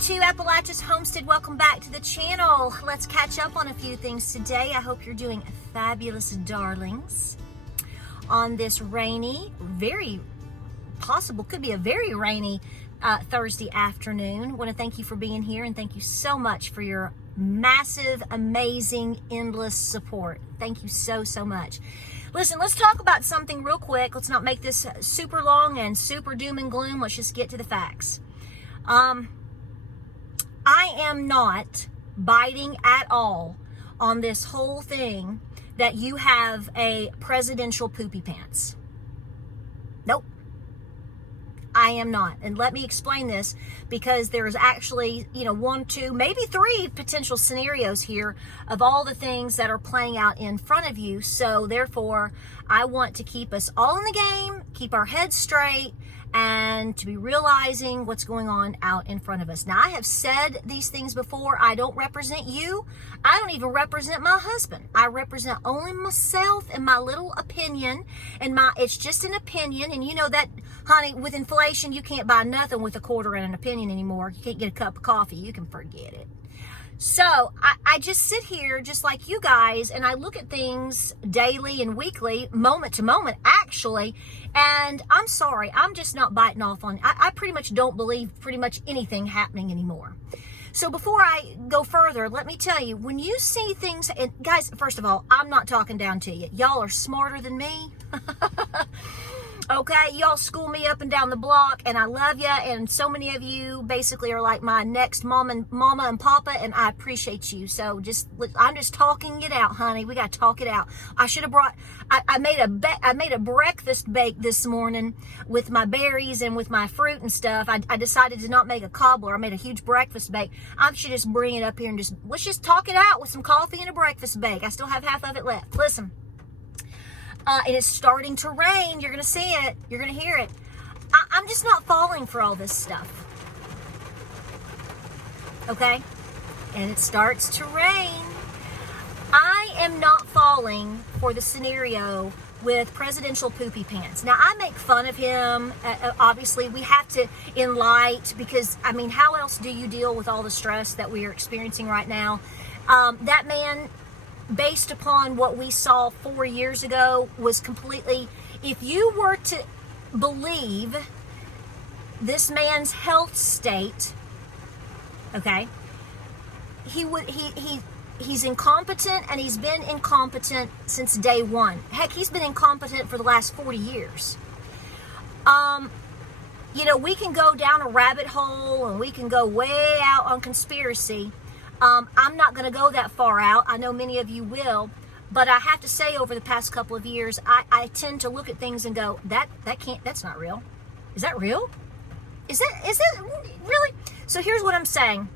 to Appalachia's Homestead. Welcome back to the channel. Let's catch up on a few things today. I hope you're doing fabulous, darlings. On this rainy, could be a very rainy Thursday afternoon. I want to thank you for being here and thank you so much for your massive, amazing, endless support. Thank you so, so much. Listen, let's talk about something real quick. Let's not make this super long and super doom and gloom. Let's just get to the facts. I am not biting at all on this whole thing that you have a presidential poopy pants. Nope. I am not. And let me explain this, because there's actually, one, two, maybe three potential scenarios here of all the things that are playing out in front of you. So therefore, I want to keep us all in the game, keep our heads straight, and to be realizing what's going on out in front of us. Now, I have said these things before. I don't represent you. I don't even represent my husband. I represent only myself and my little opinion. And it's just an opinion. And you know that, honey, with inflation, you can't buy nothing with a quarter and an opinion anymore. You can't get a cup of coffee. You can forget it. So I just sit here just like you guys, and I look at things daily and weekly, moment to moment, actually, and I'm sorry, I'm just not biting off on, I pretty much don't believe pretty much anything happening anymore. So before I go further, let me tell you, when you see things, and guys, first of all, I'm not talking down to you. Y'all are smarter than me. Okay, y'all school me up and down the block, and I love ya, and so many of you basically are like my next mama and papa, and I appreciate you. So I'm just talking it out, honey. We got to talk it out. I should have brought, I made a breakfast bake this morning with my berries and with my fruit and stuff. I decided to not make a cobbler. I made a huge breakfast bake. I should just bring it up here and let's just talk it out with some coffee and a breakfast bake. I still have half of it left. Listen. And it's starting to rain. You're going to see it. You're going to hear it. I'm just not falling for all this stuff. Okay? And it starts to rain. I am not falling for the scenario with presidential poopy pants. Now, I make fun of him. Obviously, we have to in light, because, I mean, how else do you deal with all the stress that we are experiencing right now? That man, based upon what we saw 4 years ago, was completely, if you were to believe this man's health state, okay, he's incompetent, and he's been incompetent since day one. Heck, he's been incompetent for the last 40 years. We can go down a rabbit hole, and we can go way out on conspiracy. I'm not going to go that far out. I know many of you will, but I have to say, over the past couple of years, I tend to look at things and go, that's not real. Is that real? Is that really? So here's what I'm saying.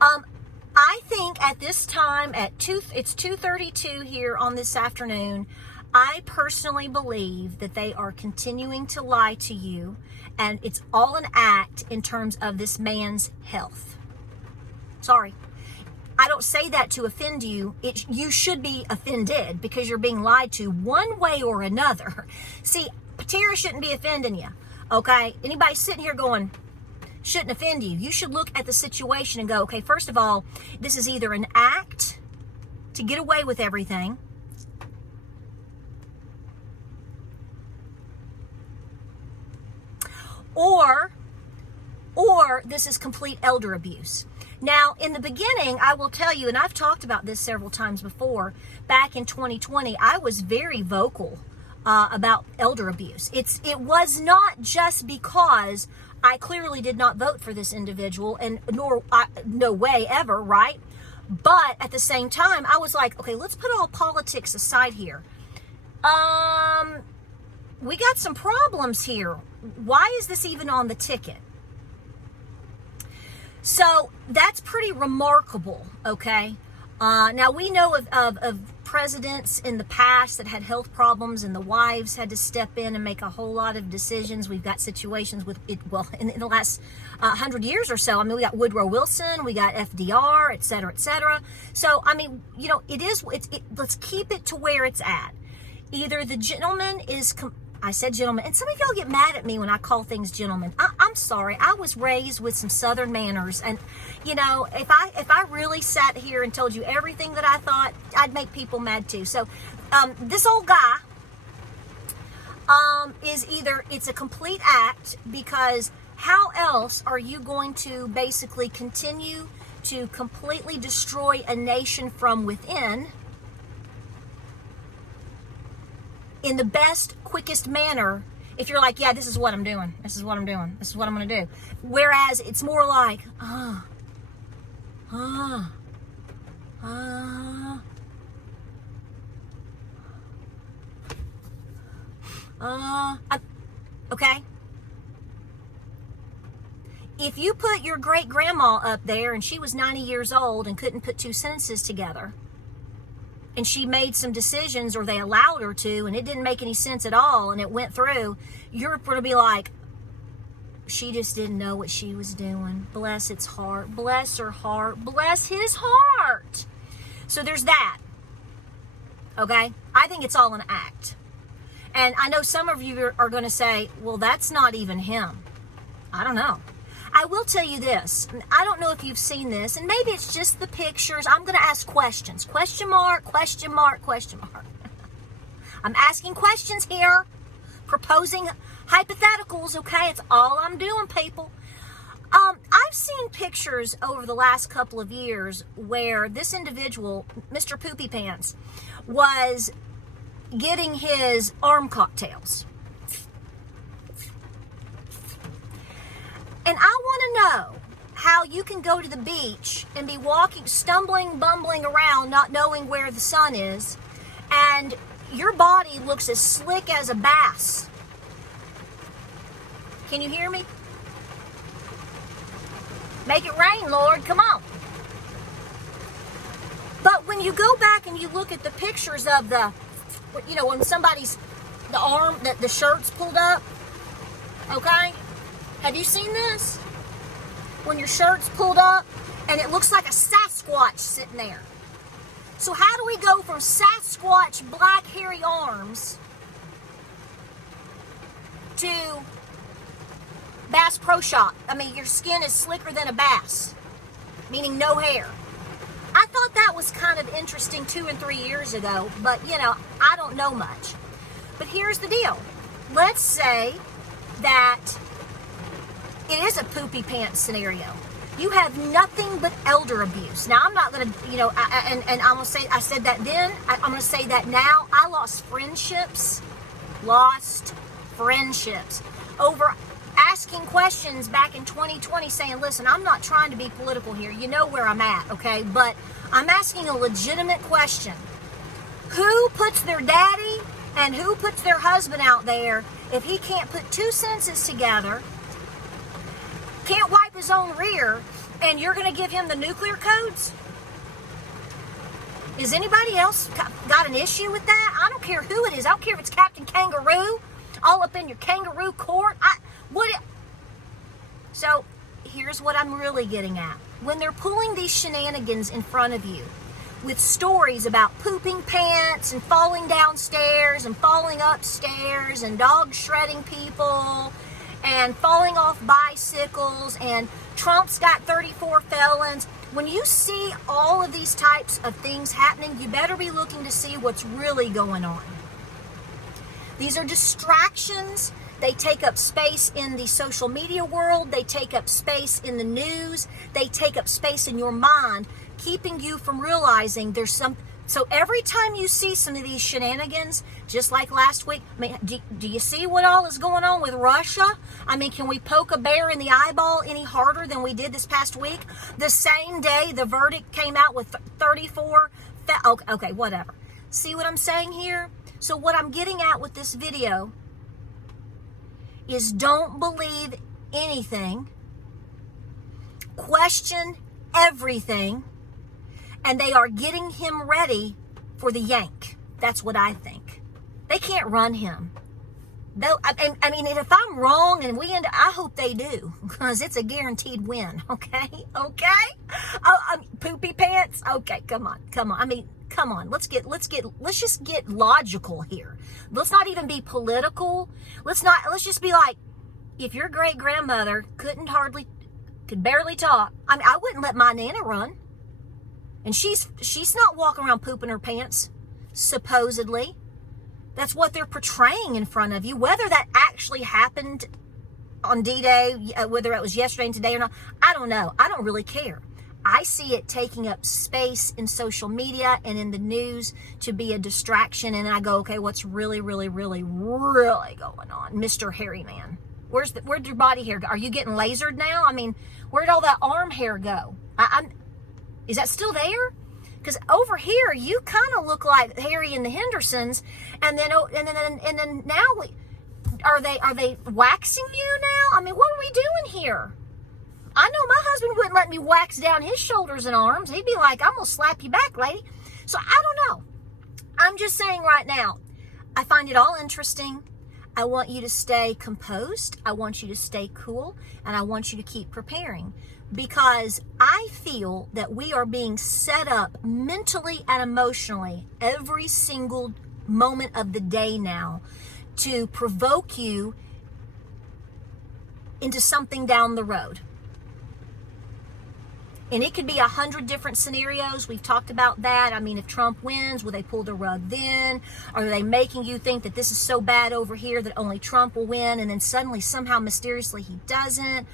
I think at this time, it's 2:32 here on this afternoon, I personally believe that they are continuing to lie to you, and it's all an act in terms of this man's health. Sorry. I don't say that to offend you. You should be offended because you're being lied to one way or another. See, Patara shouldn't be offending you, okay? Anybody sitting here going, shouldn't offend you. You should look at the situation and go, okay, first of all, this is either an act to get away with everything, or this is complete elder abuse. Now, in the beginning, I will tell you, and I've talked about this several times before, back in 2020, I was very vocal about elder abuse. It was not just because I clearly did not vote for this individual, and no way ever, right? But at the same time, I was like, okay, let's put all politics aside here. We got some problems here. Why is this even on the ticket? So that's pretty remarkable, okay? Now, we know of presidents in the past that had health problems, and the wives had to step in and make a whole lot of decisions. We've got situations with it, well, in the last 100 years or so. I mean, we got Woodrow Wilson, we got FDR, et cetera, et cetera. So, I mean, let's keep it to where it's at. Either the gentleman is, I said gentlemen, and some of y'all get mad at me when I call things gentlemen. I'm sorry. I was raised with some Southern manners, and you know, if I really sat here and told you everything that I thought, I'd make people mad too. So, this old guy is either it's a complete act, because how else are you going to basically continue to completely destroy a nation from within in the best, quickest manner if you're like, yeah, this is what I'm doing. This is what I'm doing. This is what I'm going to do. Whereas it's more like, okay. If you put your great grandma up there and she was 90 years old and couldn't put two sentences together, and she made some decisions, or they allowed her to, and it didn't make any sense at all, and it went through, you're going to be like, she just didn't know what she was doing. Bless its heart. Bless her heart. Bless his heart. So there's that. Okay? I think it's all an act. And I know some of you are going to say, well, that's not even him. I don't know. I will tell you this. I don't know if you've seen this, and maybe it's just the pictures. I'm going to ask questions. Question mark, question mark, question mark. I'm asking questions here, proposing hypotheticals, okay? It's all I'm doing, people. I've seen pictures over the last couple of years where this individual, Mr. Poopy Pants, was getting his arm cocktails. And I want to know how you can go to the beach and be walking, stumbling, bumbling around, not knowing where the sun is, and your body looks as slick as a bass. Can you hear me? Make it rain, Lord. Come on. But when you go back and you look at the pictures of the, you know, when somebody's, the arm, the shirt's pulled up, okay? Have you seen this? When your shirt's pulled up and it looks like a Sasquatch sitting there. So how do we go from Sasquatch black hairy arms to Bass Pro Shop? I mean, your skin is slicker than a bass, meaning no hair. I thought that was kind of interesting 2 and 3 years ago, but you know, I don't know much. But here's the deal. Let's say that it is a poopy pants scenario. You have nothing but elder abuse. Now, I'm not going to, you know, and I'm going to say, I said that then, I'm going to say that now. I lost friendships over asking questions back in 2020 saying, listen, I'm not trying to be political here. You know where I'm at, okay? But I'm asking a legitimate question. Who puts their daddy and who puts their husband out there if he can't put two sentences together, can't wipe his own rear, and you're going to give him the nuclear codes? Is anybody else got an issue with that? I don't care who it is. I don't care if it's Captain Kangaroo, all up in your kangaroo court. So here's what I'm really getting at. When they're pulling these shenanigans in front of you with stories about pooping pants and falling downstairs and falling upstairs and dogs shredding people and falling off bicycles, and Trump's got 34 felons. When you see all of these types of things happening, you better be looking to see what's really going on. These are distractions. They take up space in the social media world. They take up space in the news. They take up space in your mind, keeping you from realizing there's some. So every time you see some of these shenanigans, just like last week, I mean, do you see what all is going on with Russia? I mean, can we poke a bear in the eyeball any harder than we did this past week? The same day the verdict came out with 34, okay, whatever. See what I'm saying here? So what I'm getting at with this video is don't believe anything, question everything, and they are getting him ready for the yank. That's what I think. They can't run him. Though, I mean, if I'm wrong and we end, I hope they do, because it's a guaranteed win. Okay, okay. Oh, poopy pants. Okay, come on. I mean, Come on, let's just get logical here. Let's not even be political. Let's just be like, if your great grandmother could barely talk, I mean, I wouldn't let my Nana run. And she's not walking around pooping her pants, supposedly. That's what they're portraying in front of you. Whether that actually happened on D-Day, whether it was yesterday and today or not, I don't know. I don't really care. I see it taking up space in social media and in the news to be a distraction. And I go, okay, what's really, really, really, really going on? Mr. Hairy Man. Where'd your body hair go? Are you getting lasered now? I mean, where'd all that arm hair go? Is that still there? Because over here, you kind of look like Harry and the Hendersons. And then now are they waxing you now? I mean, what are we doing here? I know my husband wouldn't let me wax down his shoulders and arms. He'd be like, I'm going to slap you back, lady. So I don't know. I'm just saying right now, I find it all interesting. I want you to stay composed. I want you to stay cool. And I want you to keep preparing. Because I feel that we are being set up mentally and emotionally every single moment of the day now to provoke you into something down the road. And it could be 100 different scenarios. We've talked about that. I mean, if Trump wins, will they pull the rug then? Are they making you think that this is so bad over here that only Trump will win, and then suddenly, somehow, mysteriously, he doesn't?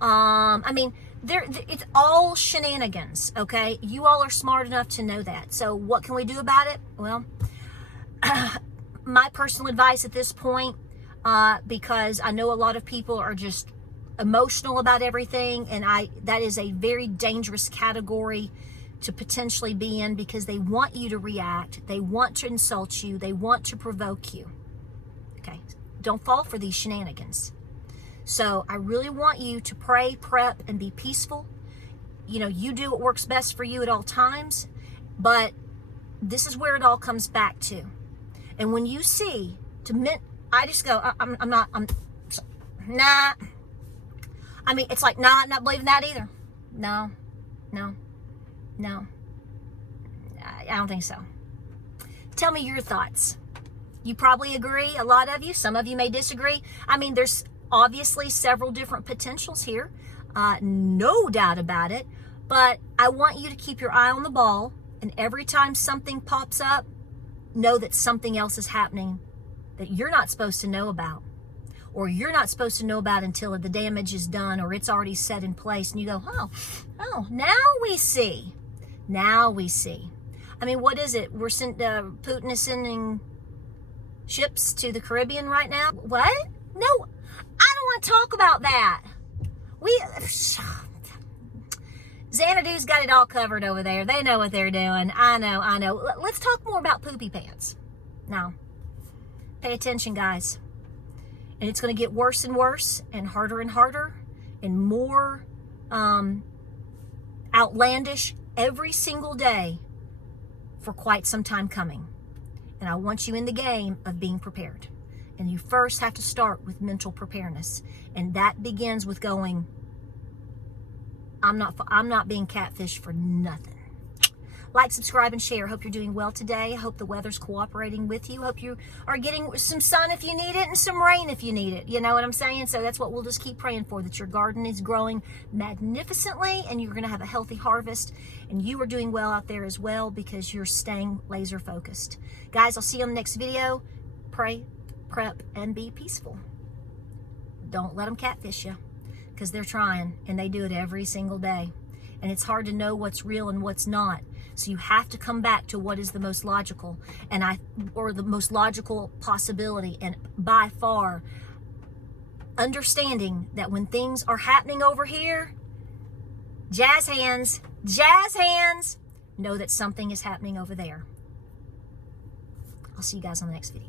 I mean, it's all shenanigans, okay? You all are smart enough to know that. So what can we do about it? Well, my personal advice at this point, because I know a lot of people are just emotional about everything, and that is a very dangerous category to potentially be in, because they want you to react, they want to insult you, they want to provoke you. Okay, don't fall for these shenanigans. So I really want you to pray, prep, and be peaceful. You know, you do what works best for you at all times, but this is where it all comes back to. And when you see, I just go, nah. I mean, it's like, nah, I'm not believing that either. No. I don't think so. Tell me your thoughts. You probably agree, a lot of you. Some of you may disagree. I mean, there's obviously several different potentials here. No doubt about it. But I want you to keep your eye on the ball. And every time something pops up, know that something else is happening that you're not supposed to know about. Or you're not supposed to know about until the damage is done, or it's already set in place, and you go, oh, now we see. Now we see. I mean, what is it? Putin is sending ships to the Caribbean right now? What? No, I don't want to talk about that. Xanadu's got it all covered over there. They know what they're doing. I know. Let's talk more about poopy pants. Now, pay attention, guys. And it's going to get worse and worse, and harder and more outlandish every single day for quite some time coming. And I want you in the game of being prepared. And you first have to start with mental preparedness. And that begins with going, I'm not being catfished for nothing. Like, subscribe, and share. Hope you're doing well today. I hope the weather's cooperating with you. Hope you are getting some sun if you need it, and some rain if you need it. You know what I'm saying? So that's what we'll just keep praying for, that your garden is growing magnificently, and you're going to have a healthy harvest. And you are doing well out there as well, because you're staying laser focused. Guys, I'll see you on the next video. Pray, prep, and be peaceful. Don't let them catfish you, because they're trying, and they do it every single day. And it's hard to know what's real and what's not. So you have to come back to what is the most logical, or the most logical possibility. And by far, understanding that when things are happening over here, jazz hands, know that something is happening over there. I'll see you guys on the next video.